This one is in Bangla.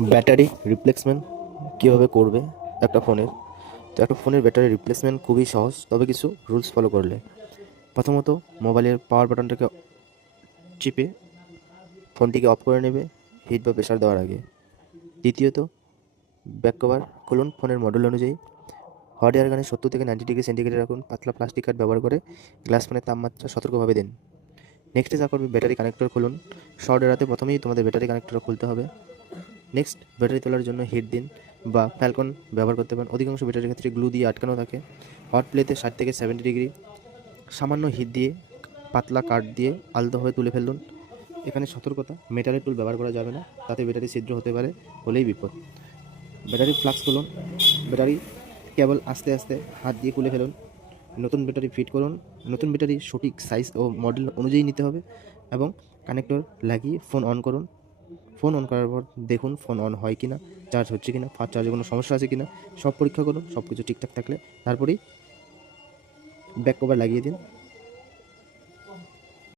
ব্যাটারি রিপ্লেসমেন্ট কীভাবে করবে? একটা ফোনের। তো একটা ফোনের ব্যাটারি রিপ্লেসমেন্ট খুবই সহজ, তবে কিছু রুলস ফলো করলে। প্রথমত মোবাইলের পাওয়ার বাটনটাকে চিপে ফোনটিকে অফ করে নেবে হিট বা প্রেশার দেওয়ার আগে। দ্বিতীয়ত ব্যাক কভার খুলুন ফোনের মডেল অনুযায়ী। হট এয়ার গানে সত্তর থেকে নাইনটি ডিগ্রি সেন্টিগ্রেড রাখুন, পাতলা প্লাস্টিক কার্ড ব্যবহার করে গ্লাস ফোনের তাপমাত্রা সতর্কভাবে দিন। নেক্সটে যা করবে ব্যাটারি কানেক্টর খুলুন। শর্ট এড়াতে প্রথমেই তোমাদের ব্যাটারি কানেক্টর খুলতে হবে। নেক্সট ব্যাটারি তোলার জন্য হিট দিন বা ফ্যালকন ব্যবহার করতে পারেন। অধিকাংশ ব্যাটারির ক্ষেত্রে গ্লু দিয়ে আটকানো থাকে। হট প্লেতে ষাট থেকে সেভেন্টি ডিগ্রি সামান্য হিট দিয়ে, পাতলা কাঠ দিয়ে আলতোভাবে তুলে ফেলুন। এখানে সতর্কতা মেটালের টুল ব্যবহার করা যাবে না। তাতে ব্যাটারি ছিদ্র হতে পারে হলেই বিপদ। ব্যাটারি ফ্লাক্স খুলুন। ব্যাটারি কেবল আস্তে আস্তে হাত দিয়ে খুলে ফেলুন। নতুন ব্যাটারি ফিট করুন। নতুন ব্যাটারি সঠিক সাইজ ও মডেল অনুযায়ী নিতে হবে এবং কানেক্টর লাগিয়ে ফোন অন করুন। ফোন অন করার পর দেখুন ফোন অন হয় কি না চার্জ হচ্ছে কি না ফাস্ট চার্জে কোনো সমস্যা আছে কি না সব পরীক্ষা করুন সব কিছু ঠিকঠাক থাকলে তারপরেই ব্যাক কভার লাগিয়ে দিন।